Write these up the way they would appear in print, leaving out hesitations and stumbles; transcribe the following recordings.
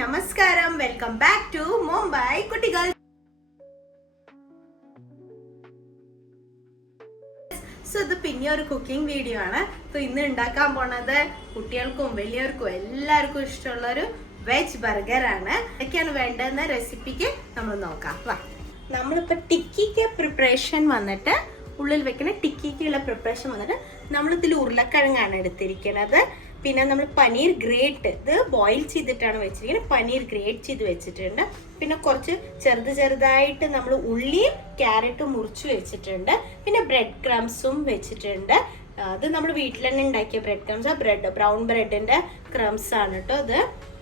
നമസ്കാരം, welcome back to Mumbai കുട്ടികൾ. So ഇത് പിന്നെ ഒരു കുക്കിംഗ് വീഡിയോ ആണ്. സോ ഇന്ന് ഉണ്ടാക്കാൻ പോണത് കുട്ടികൾക്കും വലിയവർക്കും എല്ലാവർക്കും ഇഷ്ടമുള്ള ഒരു വെജ് ബർഗർ ആണ്. എന്തൊക്കെയാണ് വേണ്ടതെന്ന റെസിപ്പിക്ക് നമ്മൾ നോക്കാം. വാ, നമ്മളിപ്പോൾ ടിക്കിക്ക് പ്രിപ്പറേഷൻ വന്നിട്ട് ഉള്ളിൽ വെക്കുന്ന ടിക്കിക്കുള്ള പ്രിപ്പറേഷൻ വന്നിട്ട് നമ്മളിതിൽ ഉരുളക്കിഴങ്ങാണ് എടുത്തിരിക്കുന്നത്. പിന്നെ നമ്മൾ പനീർ ഗ്രേറ്റ് ഇത് ബോയിൽ ചെയ്തിട്ടാണ് വെച്ചിരിക്കുന്നത്. പനീർ ഗ്രേറ്റ് ചെയ്ത് വെച്ചിട്ടുണ്ട്. പിന്നെ കുറച്ച് ചെറുതായിട്ട് നമ്മൾ ഉള്ളിയും ക്യാരറ്റും മുറിച്ച് വെച്ചിട്ടുണ്ട്. പിന്നെ ബ്രെഡ് ക്രംസും വെച്ചിട്ടുണ്ട്. അത് നമ്മൾ വീട്ടിൽ തന്നെ ഉണ്ടാക്കിയ ബ്രെഡ് ക്രംസ്, ബ്രൗൺ ബ്രെഡിന്റെ ക്രംസ് ആണ് കേട്ടോ ഇത്.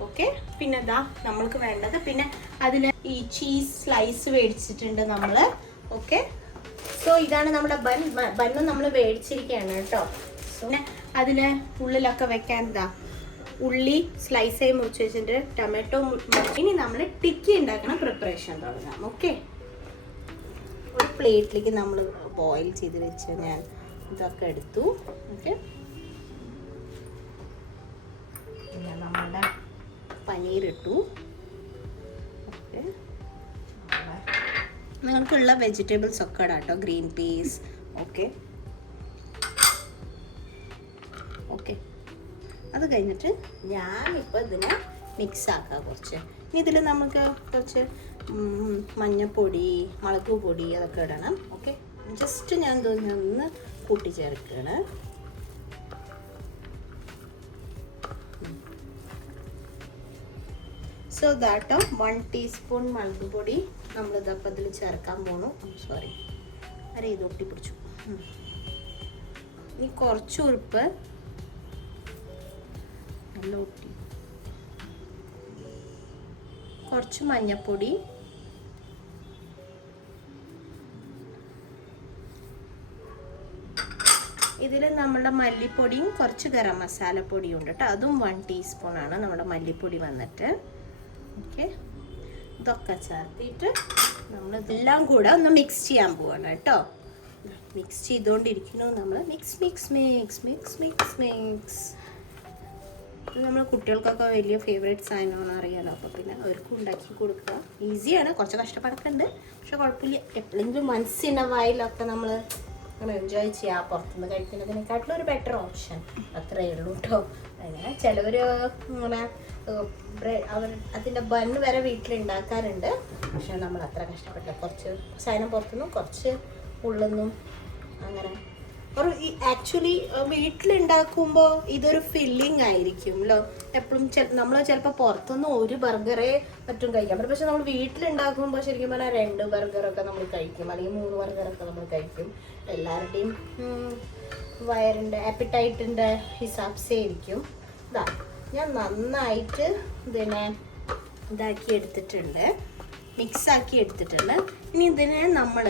ഓക്കെ, പിന്നെ ഇതാ നമ്മൾക്ക് വേണ്ടത്, പിന്നെ അതിൽ ഈ ചീസ് സ്ലൈസ് മേടിച്ചിട്ടുണ്ട് നമ്മൾ. ഓക്കെ, സോ ഇതാണ് നമ്മുടെ ബണ്ണ് നമ്മൾ മേടിച്ചിരിക്കുകയാണ് കേട്ടോ. പിന്നെ അതിന് ഉള്ളിലൊക്കെ വെക്കാൻ ഇതാ ഉള്ളി സ്ലൈസായി മുറിച്ച് വെച്ചിട്ട് ടൊമാറ്റോ ഇനി നമ്മൾ ടിക്കി ഉണ്ടാക്കണം പ്രിപ്പറേഷൻ തുടങ്ങാം. ഓക്കെ, ഒരു പ്ലേറ്റിലേക്ക് നമ്മൾ ബോയിൽ ചെയ്ത് വെച്ച് ഞാൻ ഇതൊക്കെ എടുത്തു. ഓക്കെ, പിന്നെ നമ്മുടെ പനീർ ഇട്ടു. ഓക്കെ, നിങ്ങൾക്കുള്ള വെജിറ്റബിൾസ് ഒക്കെ ഇടാം കേട്ടോ, ഗ്രീൻ പീസ്. ഓക്കെ ഓക്കെ, അത് കഴിഞ്ഞിട്ട് ഞാനിപ്പോൾ ഇതിനെ മിക്സ് ആക്കാം കുറച്ച്. ഇനി ഇതിൽ നമുക്ക് കുറച്ച് മഞ്ഞൾപ്പൊടി, മുളക് പൊടി അതൊക്കെ ഇടണം. ഓക്കെ, ജസ്റ്റ് ഞാൻ ഒന്ന് കൂട്ടിച്ചേർക്കുകയാണ്. സോ ദാട്ടോ 1 ടീസ്പൂൺ മുളക് പൊടി നമ്മളിതപ്പോൾ ഇതിൽ ചേർക്കാൻ പോണു. സോറി, അരെ ഇത് ഒട്ടിപ്പിടിച്ചു. ഇനി കുറച്ച് ഉറുപ്പ്, കുറച്ച് മഞ്ഞൾപ്പൊടി, ഇതിൽ നമ്മുടെ മല്ലിപ്പൊടിയും കുറച്ച് ഗരം മസാലപ്പൊടിയും ഉണ്ട് കേട്ടോ. അതും 1 ടീസ്പൂൺ ആണ് നമ്മുടെ മല്ലിപ്പൊടി വന്നിട്ട്. ഓക്കെ, ഇതൊക്കെ ചേർത്തിട്ട് നമ്മൾ ഇതെല്ലാം കൂടെ ഒന്ന് മിക്സ് ചെയ്യാൻ പോവാണ് കേട്ടോ. മിക്സ് ചെയ്തുകൊണ്ടിരിക്കുന്നു നമ്മൾ. Mix mix mix mix mix mix ഇത് നമ്മൾ കുട്ടികൾക്കൊക്കെ വലിയ ഫേവറേറ്റ് സാധനമാണ്, അറിയാലോ. അപ്പോൾ പിന്നെ അവർക്കും ഉണ്ടാക്കി കൊടുക്കുക. ഈസിയാണ്, കുറച്ച് കഷ്ടപ്പാടൊക്കെ ഉണ്ട്, പക്ഷെ കുഴപ്പമില്ല. എപ്പോഴെങ്കിലും മനസ്സിൻ്റെ വായിലൊക്കെ നമ്മൾ അങ്ങനെ എൻജോയ് ചെയ്യുക. പുറത്തുനിന്ന് കഴിക്കുന്നതിനെക്കാട്ടിലും ഒരു ബെറ്റർ ഓപ്ഷൻ അത്രയേ ഉള്ളൂ കേട്ടോ. അങ്ങനെ ചിലവർ ഇങ്ങനെ അതിൻ്റെ ബണ്ണ് വരെ വീട്ടിലുണ്ടാക്കാറുണ്ട്, പക്ഷെ നമ്മൾ അത്ര കഷ്ടപ്പെട്ടില്ല. കുറച്ച് സാധനം പുറത്തുനിന്നും കുറച്ച് ഉള്ളിന്നും അങ്ങനെ. ആക്ച്വലി വീട്ടിലുണ്ടാക്കുമ്പോൾ ഇതൊരു ഫില്ലിങ് ആയിരിക്കുമല്ലോ എപ്പോഴും. നമ്മൾ ചിലപ്പോൾ പുറത്തുനിന്ന് ഒരു ബർഗറേ മറ്റും കഴിക്കാൻ പറ്റും, പക്ഷെ നമ്മൾ വീട്ടിലുണ്ടാക്കുമ്പോൾ ശരിക്കും പറഞ്ഞാൽ 2 ബർഗറൊക്കെ നമ്മൾ കഴിക്കും, അല്ലെങ്കിൽ 3 ബർഗറൊക്കെ നമ്മൾ കഴിക്കും. എല്ലാവരുടെയും വയറിൻ്റെ ആപ്പിറ്റൈറ്റിൻ്റെ ഹിസാബ്സേ ആയിരിക്കും. ഇതാ ഞാൻ നന്നായിട്ട് ഇതിനെ ഇതാക്കി എടുത്തിട്ടുണ്ട്, മിക്സാക്കി എടുത്തിട്ടുണ്ട്. ഇനി ഇതിനെ നമ്മൾ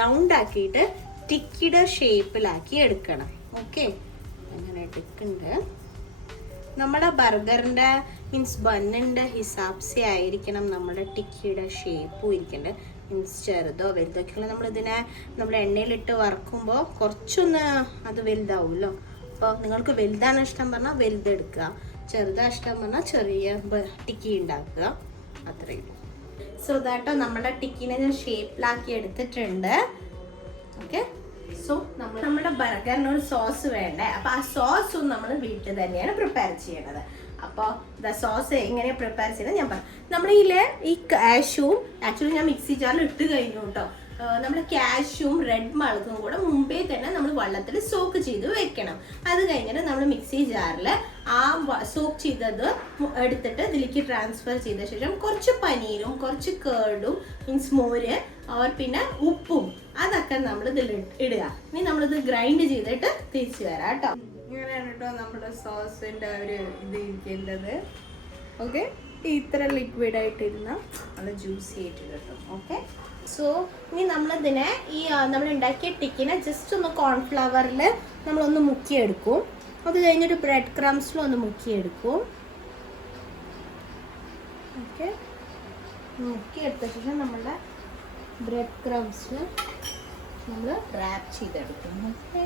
റൗണ്ട് ആക്കിയിട്ട് ടിക്കിയുടെ ഷേപ്പിലാക്കി എടുക്കണം. ഓക്കെ, അങ്ങനെ എടുക്കുന്നുണ്ട്. നമ്മുടെ ബർഗറിൻ്റെ മീൻസ് ബണ്ണിൻ്റെ ഹിസാബ്സേ ആയിരിക്കണം നമ്മുടെ ടിക്കിയുടെ ഷേപ്പും ഇരിക്കേണ്ടത്. മീൻസ് ചെറുതോ വലുതൊക്കെയുള്ള നമ്മളിതിനെ നമ്മൾ എണ്ണയിലിട്ട് വറക്കുമ്പോൾ കുറച്ചൊന്ന് അത് വലുതാവുമല്ലോ. അപ്പോൾ നിങ്ങൾക്ക് വലുതാണ് ഇഷ്ടം പറഞ്ഞാൽ വലുതെടുക്കുക, ചെറുതാ ഇഷ്ടം പറഞ്ഞാൽ ചെറിയ ടിക്കി ഉണ്ടാക്കുക, അത്രയും. സോ ദാട്ടോ നമ്മുടെ ടിക്കിനെ ഞാൻ ഷേപ്പിലാക്കി എടുത്തിട്ടുണ്ട്. ഓക്കെ, സോ നമ്മുടെ ബർഗറിനൊരു സോസ് വേണ്ടേ. അപ്പോൾ ആ സോസും നമ്മൾ വീട്ടിൽ തന്നെയാണ് പ്രിപ്പയർ ചെയ്യണത്. അപ്പോൾ സോസ് എങ്ങനെയാണ് പ്രിപ്പയർ ചെയ്യുന്നത് ഞാൻ പറയാം. നമ്മളിതിൽ ഈ കാഷ്യൂവും ആക്ച്വലി ഞാൻ മിക്സി ജാറിൽ ഇട്ട് കഴിഞ്ഞു കേട്ടോ. നമ്മൾ കാഷ്യൂവും റെഡ് മുളകും കൂടെ മുമ്പേ തന്നെ നമ്മൾ വെള്ളത്തിൽ സോക്ക് ചെയ്ത് വെക്കണം. അത് കഴിഞ്ഞിട്ട് നമ്മൾ മിക്സി ജാറിൽ ആ സോക്ക് ചെയ്തത് എടുത്തിട്ട് ഇതിലേക്ക് ട്രാൻസ്ഫർ ചെയ്ത ശേഷം കുറച്ച് പനീരും കുറച്ച് കേർഡും മീൻസ് മോര് പിന്നെ ഉപ്പും അതൊക്കെ നമ്മൾ ഇതിൽ ഇടുക. ഇനി നമ്മളിത് ഗ്രൈൻഡ് ചെയ്തിട്ട് തിരിച്ചു വരാം കേട്ടോ. ഇങ്ങനെയാണ് കേട്ടോ നമ്മുടെ സോസിൻ്റെ ഒരു ഇത് ഇരിക്കേണ്ടത്. ഓക്കെ, ഇത്ര ലിക്വിഡ് ആയിട്ടിരുന്നാൽ നല്ല ജ്യൂസി ആയിട്ട് കിട്ടും. ഓക്കെ, സോ ഇനി നമ്മളിതിനെ ഈ നമ്മൾ ഉണ്ടാക്കിയ ടിക്കിനെ ജസ്റ്റ് ഒന്ന് കോൺഫ്ലവറിൽ നമ്മളൊന്ന് മുക്കിയെടുക്കും. അത് കഴിഞ്ഞിട്ട് ബ്രെഡ് ക്രംസിലൊന്ന് മുക്കിയെടുക്കും. ഓക്കെ, മുക്കിയെടുത്ത ശേഷം നമ്മളുടെ ബ്രെഡ് ക്രംസിൽ നമ്മൾ റാപ്പ് ചെയ്തെടുക്കും. ഓക്കെ,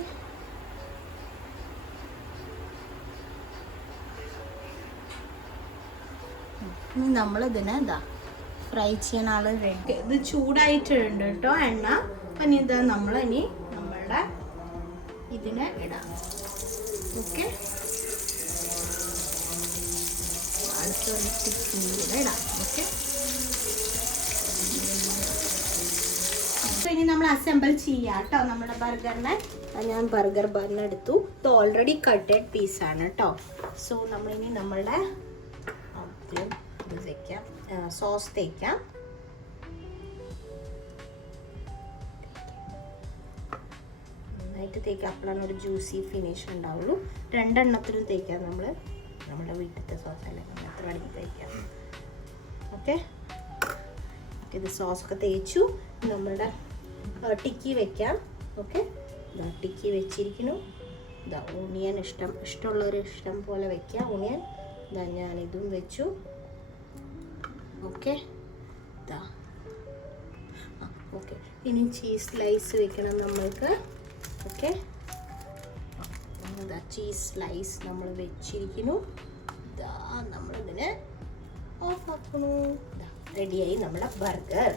ഇനി നമ്മളിതിനെ ഇതാ ഫ്രൈ ചെയ്യാൻ ആൾ റെഡി. ഇത് ചൂടായിട്ടുണ്ട് കേട്ടോ എണ്ണ. അപ്പം ഇത് നമ്മളിനി നമ്മളുടെ ഇതിനെ ഇടാം. ഓക്കെ, അടുത്തൊരു ചിക്കൻ കൂടെ ഇടാം. ഓക്കെ, ഇനി നമ്മൾ അസംബിൾ ചെയ്യാം കേട്ടോ നമ്മുടെ ബർഗറിനെ. ഞാൻ ബർഗർ ബൺ എടുത്തു. ഇത് ഓൾറെഡി കട്ടഡ് പീസാണ് കേട്ടോ. സോ നമ്മളിനി നമ്മളുടെ ഇത് വയ്ക്കാം, സോസ് തേക്കാം. നന്നായിട്ട് തേക്കാം, അപ്പോഴാണ് ഒരു ജ്യൂസി ഫിനിഷ് ഉണ്ടാവുള്ളൂ. രണ്ടെണ്ണത്തിലും തേക്കാം നമ്മൾ നമ്മുടെ വീട്ടിലത്തെ സോസല്ലേ, നമ്മൾ എത്ര മണിക്ക് തേക്കാം. ഓക്കെ, ഇത് സോസൊക്കെ തേച്ചു. നമ്മളുടെ ടിക്കി വെക്കാം. ഓക്കെ, ഇതാ ടിക്കി വെച്ചിരിക്കുന്നു. ഇതാ ഓണിയൻ ഇഷ്ടമുള്ളൊരു ഇഷ്ടം പോലെ വെക്കാം ഓണിയൻ. ഇതാ ഞാനിതും വെച്ചു. ഓക്കെ, ഇതാ ഓക്കെ. ഇനി ചീസ് സ്ലൈസ് വെക്കണം നമ്മൾക്ക്. ഓക്കെ, ഇതാ ചീസ് സ്ലൈസ് നമ്മൾ വെച്ചിരിക്കുന്നു. ഇതാ നമ്മളിതിനെ ഓഫ് ആക്കണു. ഇതാ റെഡിയായി നമ്മുടെ ബർഗർ.